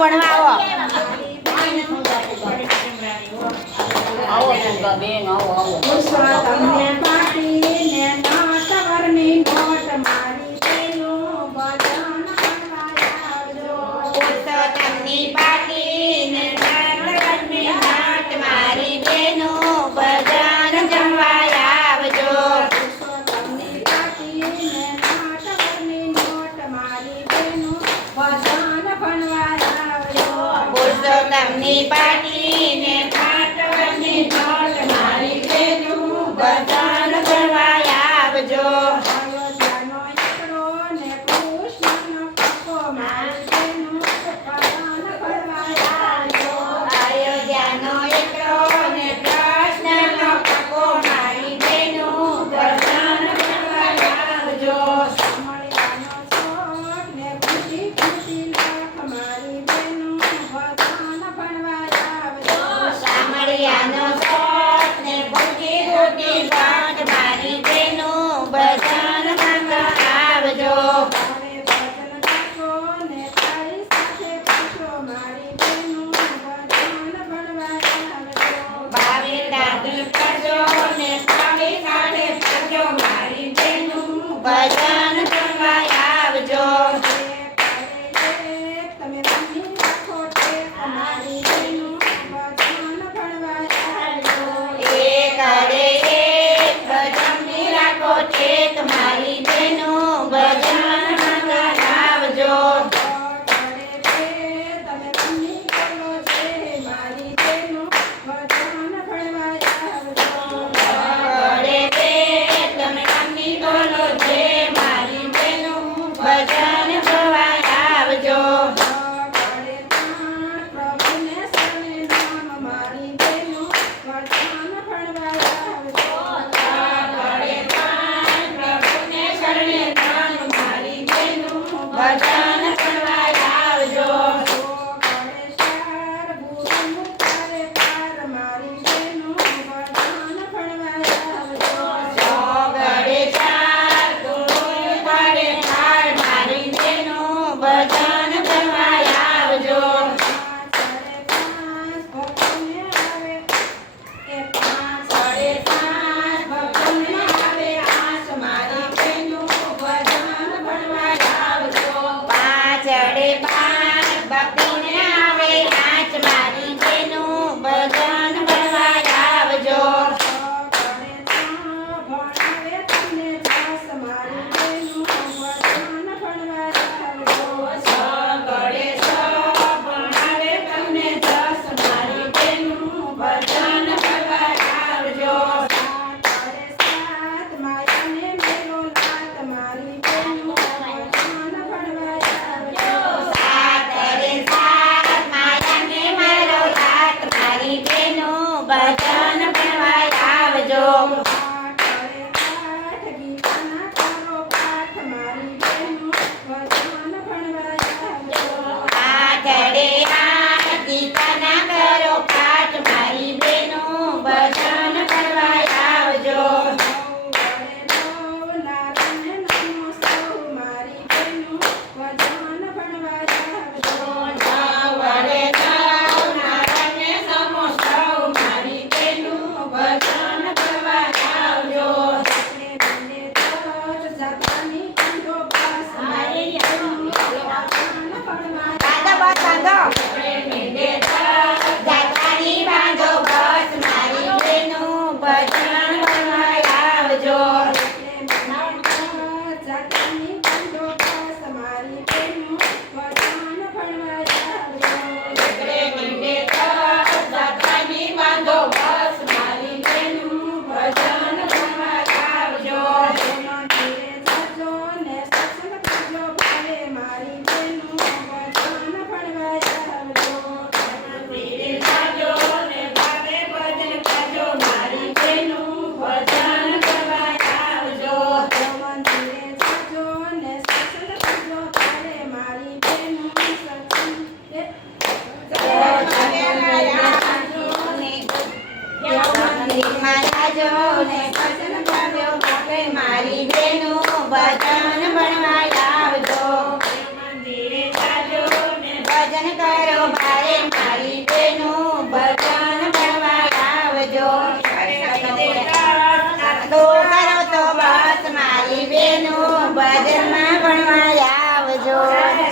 ભણવા આવો. આવો સુગા બેન આવો આવો. તમને પાટીને નાટવરની નોટ મારી બેનું ભજન ભણવા આવજો. પુરુષોત્તમની પાટીને નાટવરની નાટ મારી બેનો ભજન જમવા આવજો. પુરુષોત્તમની પાટીને નાટવરની નોટ મારી બેનું ભજન ભણવા આવજો. પુરુષોત્તમની પાટીને નાટવરની નોટ મારી બેનો ભજન કરવા આવજો. અયોધ્યાનો એકડો ને કૃષ્ણનો કક્કો મારી બેનું ભજન ભણવા આવજો. અયોધ્યાનો એકડો ને કૃષ્ણનો કક્કો મારી બેનો ભજન કરવા આવજો. સામળિયાનો છોડ ને ખુશી ખુશી લાખ મારી બેનું ભજન ભણવા આવજો. સામળિયાનો શોખ ને ભૂખી ભૂખી ગાંઠ મારી બેનો ભજન કરવા આવજો. તારે ભજન કરશો ને તારી સાથે કરશો મારી બેનું ભજન ભણવા આવજો. ભાવે દાદલ કરજો ને ભાવે સાથે કરજો મારી બેનો ભજન કરવા આવજો. તમે રમી રાખો તે અમારી બેનું ભજન ભણવા આવજો. એક અરે એક ભજનની રાખો છે તમારી બેનો ભજન કરવા આવજો. તમે રમી કરો છે મારી બેનું ભજન ભણવા આવજો. અરે બે તમે અમી બોલો છે મારી બેનો ભજન કરવા આવજો. પ્રભુને શરણે નામ મારી બેનું ભજન ભણવા આવજો. અરે પણ પ્રભુને શરણે નામ મારી બેનો ભજન કરવા આવજો. ગણેશાર ગુરુનું તારે પાર મારી બેનું ભજન ભણવા આવજો. ગળે ચાર ગુરુ પડે પાર મારી બેનો ભજન કરવા આવજો. સાડે પાંચ ભક્તોને આવે આસ મારી બેનું ભજન ભણવા આવજો. પાછળે પાંચ ભક્તિને આવે નાચ મારી બેનો ભજન કરવા આવજો. ભણાવે તમને દાસ મારી બેનું ભજન ભણવા આવજો. ગળે ભણાવે તમને જસ મારી બેનો ભજન કરવા આવજો. સાડે સાત માયાને મેલો લાત મારી બેનું ભજન ભણવા આવજો. સાતરે સાત માયાને મારો લાત મારી બેનો ભજન કરવા આવજો. આઠે આઠ ગીતાના કરો પાઠ મારી બેનું ભજન ભણવા આવજો. આઠડે આઠ ગીતાના કરો પાઠ મારી બેનો ભજન કરવા આવજો. નવ નારાયણને નમો સૌ મારી બેનું ભજન ભણવા આવજો. વડે નારાયણને સમો સૌ મારી બેનો ભજન કરવા આવજો. જાતાની કંઠો પાસ મારી બેનું ભજન ભણવા જાતાની બાંધો બસ મારી બેનો ભજન કરવા આવજો. જાતાની કંઠો પાસ મારી બેનું ભજન ભણવા આવજો. જાતાની બાંધો બસ મારી બેનો ભજન કરવા આવજો. મંદિરે જજો ને સત્સંગ કરજો ભાવે મારી બેનું ભજન ભણવા આવજો. મંદિરે જાજો ને ભાવે ભજન કરજો મારી બેનો ભજન કરવા આવજો. મંદિરે જજો ને સત્સંગ કરજો ભાવે મારી બેનું સત્સંગ મંદિરમાં જાજો ને ભજન